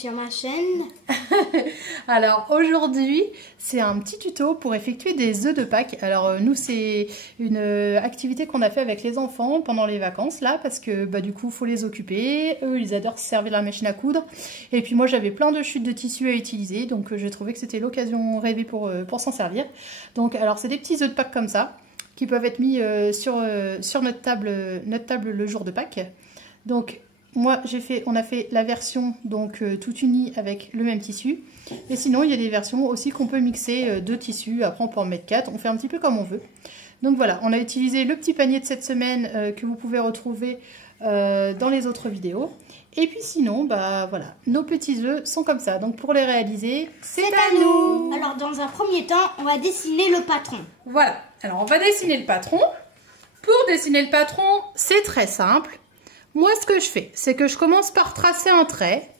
sur ma chaîne. Alors aujourd'hui, c'est un petit tuto pour effectuer des œufs de Pâques. Alors nous, c'est une activité qu'on a fait avec les enfants pendant les vacances là, parce que du coup, il faut les occuper. Eux, ils adorent se servir de la machine à coudre. Et puis moi, j'avais plein de chutes de tissu à utiliser, donc j'ai trouvé que c'était l'occasion rêvée pour s'en servir. Donc alors, c'est des petits œufs de Pâques comme ça, qui peuvent être mis sur notre table le jour de Pâques. Donc moi, on a fait la version donc toute unie avec le même tissu. Et sinon, il y a des versions aussi qu'on peut mixer deux tissus. Après, on peut en mettre 4. On fait un petit peu comme on veut. Donc voilà, on a utilisé le petit panier de cette semaine que vous pouvez retrouver dans les autres vidéos. Et puis sinon, voilà, nos petits œufs sont comme ça. Donc pour les réaliser, c'est à nous. Alors dans un premier temps, on va dessiner le patron. Voilà, alors on va dessiner le patron. Pour dessiner le patron, c'est très simple. Moi, ce que je fais, c'est que je commence par tracer un trait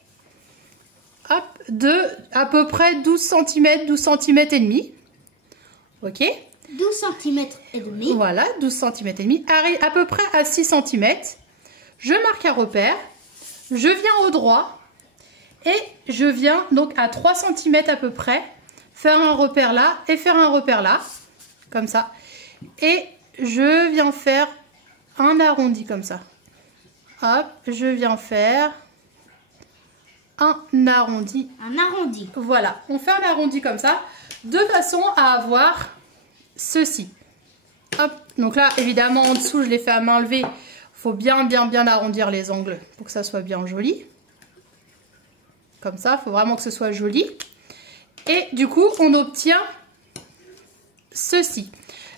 hop, de à peu près 12 cm, 12 cm et demi. Ok? 12 cm et demi. Voilà, 12 cm et demi. À peu près à 6 cm. Je marque un repère. Je viens au droit. Et je viens donc à 3 cm à peu près faire un repère là et faire un repère là. Comme ça. Et je viens faire un arrondi comme ça. Hop, je viens faire un arrondi. Un arrondi. Voilà, on fait un arrondi comme ça, de façon à avoir ceci. Hop, donc là, évidemment, en dessous, je l'ai fait à main levée. Il faut bien arrondir les angles pour que ça soit bien joli. Comme ça, il faut vraiment que ce soit joli. Et du coup, on obtient ceci.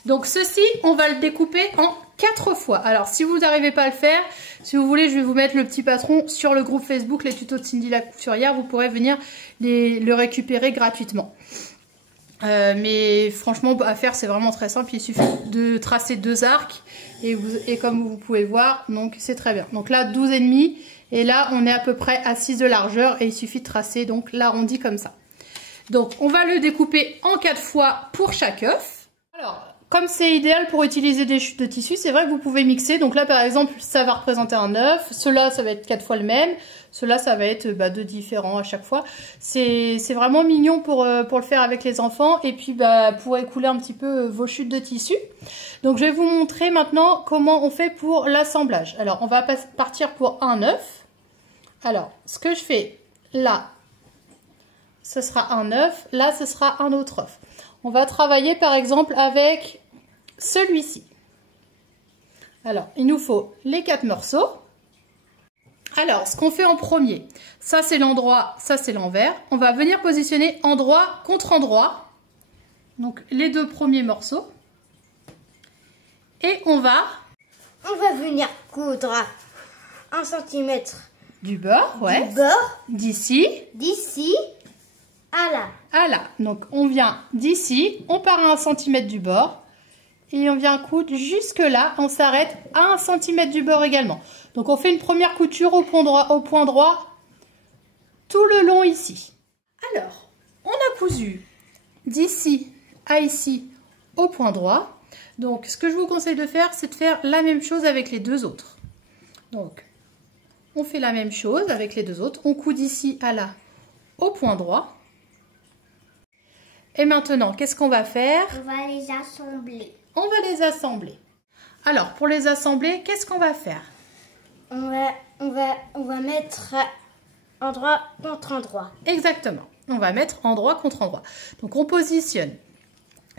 Donc ceci, on va le découper en 4 fois. Alors si vous n'arrivez pas à le faire, si vous voulez, je vais vous mettre le petit patron sur le groupe Facebook, les tutos de Cindy la couturière. Vous pourrez venir le récupérer gratuitement. Mais franchement, à faire, c'est vraiment très simple. Il suffit de tracer 2 arcs. Et comme vous pouvez voir, donc c'est très bien. Donc là, 12,5. Et là, on est à peu près à 6 de largeur. Et il suffit de tracer donc l'arrondi comme ça. Donc on va le découper en 4 fois pour chaque œuf. Alors, comme c'est idéal pour utiliser des chutes de tissu, c'est vrai que vous pouvez mixer. Donc là, par exemple, ça va représenter un œuf. Cela, ça va être 4 fois le même. Cela, ça va être 2 différents à chaque fois. C'est vraiment mignon pour le faire avec les enfants. Et puis, pour écouler un petit peu vos chutes de tissu. Donc, je vais vous montrer maintenant comment on fait pour l'assemblage. Alors, on va partir pour un œuf. Alors, ce que je fais là, ce sera un œuf. Là, ce sera un autre œuf. On va travailler, par exemple, avec celui-ci. Alors, il nous faut les 4 morceaux. Alors, ce qu'on fait en premier, ça c'est l'endroit, ça c'est l'envers. On va venir positionner endroit contre endroit. Donc, les 2 premiers morceaux. Et on va venir coudre 1 cm du bord, ouais. Du bord. D'ici. D'ici à là. À là. Donc, on vient d'ici, on part à 1 cm du bord. Et on vient coudre jusque là, on s'arrête à 1 cm du bord également. Donc on fait une première couture au point droit tout le long ici. Alors, on a cousu d'ici à ici au point droit. Donc ce que je vous conseille de faire, c'est de faire la même chose avec les 2 autres. Donc, on fait la même chose avec les 2 autres. On coud d'ici à là au point droit. Et maintenant, qu'est-ce qu'on va faire? On va les assembler. On va les assembler. Alors, pour les assembler, qu'est-ce qu'on va faire? On va mettre endroit contre endroit. Exactement. On va mettre endroit contre endroit. Donc, on positionne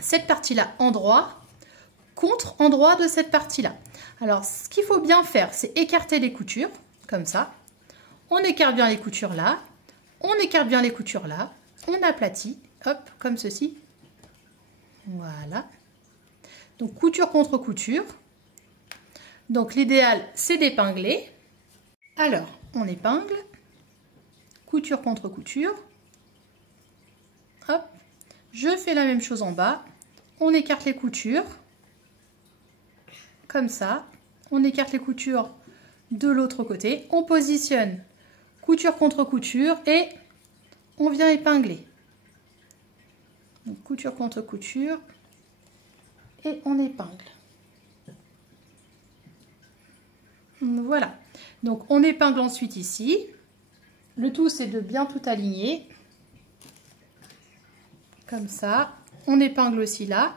cette partie-là endroit contre endroit de cette partie-là. Alors, ce qu'il faut bien faire, c'est écarter les coutures, comme ça. On écarte bien les coutures là. On écarte bien les coutures là. On aplatit, hop, comme ceci. Voilà. Donc, couture contre couture. Donc, l'idéal, c'est d'épingler. Alors, on épingle. Couture contre couture. Hop. Je fais la même chose en bas. On écarte les coutures. Comme ça. On écarte les coutures de l'autre côté. On positionne couture contre couture et on vient épingler. Donc, couture contre couture. Et on épingle. Voilà. Donc on épingle ensuite ici. Le tout, c'est de bien tout aligner. Comme ça. On épingle aussi là.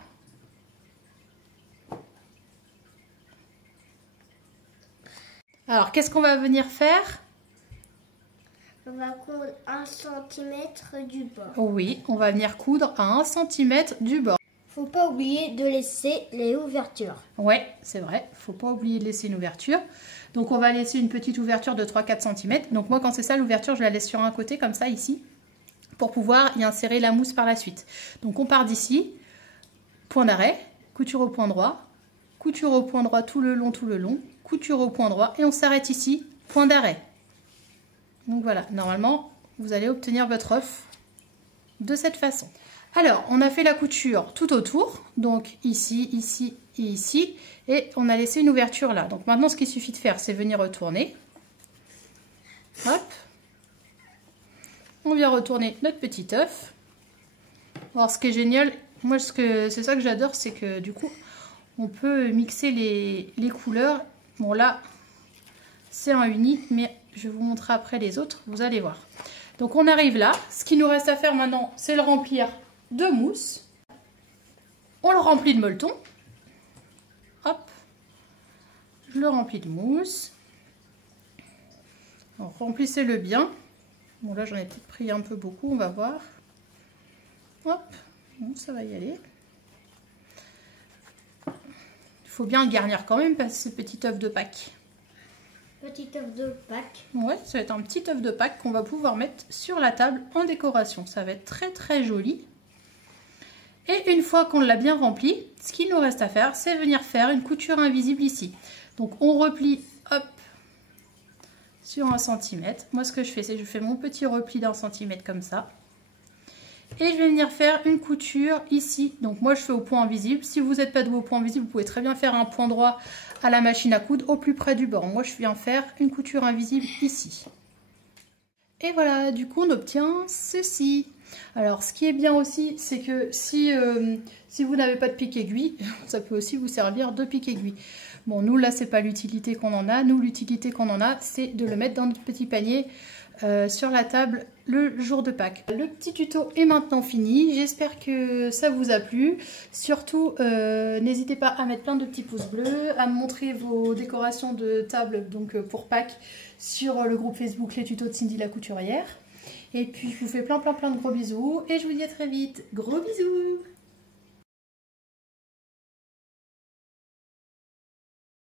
Alors, qu'est-ce qu'on va venir faire? On va coudre 1 cm du bord. Oui, on va venir coudre à 1 cm du bord. Faut pas oublier de laisser les ouvertures. Ouais, c'est vrai. Faut pas oublier de laisser une ouverture. Donc, on va laisser une petite ouverture de 3-4 cm. Donc, moi, quand c'est ça, l'ouverture, je la laisse sur un côté, comme ça, ici, pour pouvoir y insérer la mousse par la suite. Donc, on part d'ici. Point d'arrêt, couture au point droit, couture au point droit tout le long, couture au point droit et on s'arrête ici, point d'arrêt. Donc voilà, normalement, vous allez obtenir votre œuf de cette façon. Alors, on a fait la couture tout autour, donc ici, ici et ici, et on a laissé une ouverture là. Donc maintenant, ce qu'il suffit de faire, c'est venir retourner. Hop. On vient retourner notre petit œuf. Alors, ce qui est génial, moi, c'est ça que j'adore, c'est que du coup, on peut mixer les couleurs. Bon, là, c'est un uni, mais je vais vous montrer après les autres, vous allez voir. Donc, on arrive là. Ce qu'il nous reste à faire maintenant, c'est le remplir de mousse. On le remplit de molleton. Hop. Je le remplis de mousse. Remplissez-le bien. Bon, là, j'en ai peut-être pris un peu beaucoup, on va voir. Hop. Bon, ça va y aller. Il faut bien le garnir quand même parce que c'est petit œuf de Pâques. Petit œuf de Pâques. Ouais, ça va être un petit œuf de Pâques qu'on va pouvoir mettre sur la table en décoration. Ça va être très très joli. Et une fois qu'on l'a bien rempli, ce qu'il nous reste à faire, c'est venir faire une couture invisible ici. Donc on replie, hop, sur 1 cm. Moi, ce que je fais, c'est que je fais mon petit repli d'1 cm comme ça. Et je vais venir faire une couture ici. Donc moi je fais au point invisible. Si vous n'êtes pas doué au point invisible, vous pouvez très bien faire un point droit à la machine à coudre au plus près du bord. Moi je viens faire une couture invisible ici. Et voilà, du coup on obtient ceci. Alors ce qui est bien aussi, c'est que si vous n'avez pas de pic-aiguille, ça peut aussi vous servir de pic-aiguille. Bon, nous là c'est pas l'utilité qu'on en a. Nous l'utilité qu'on en a, c'est de le mettre dans notre petit panier sur la table le jour de Pâques. Le petit tuto est maintenant fini, j'espère que ça vous a plu. Surtout, n'hésitez pas à mettre plein de petits pouces bleus, à me montrer vos décorations de table donc pour Pâques sur le groupe Facebook Les Tutos de Cindy la Couturière. Et puis je vous fais plein de gros bisous et je vous dis à très vite. Gros bisous!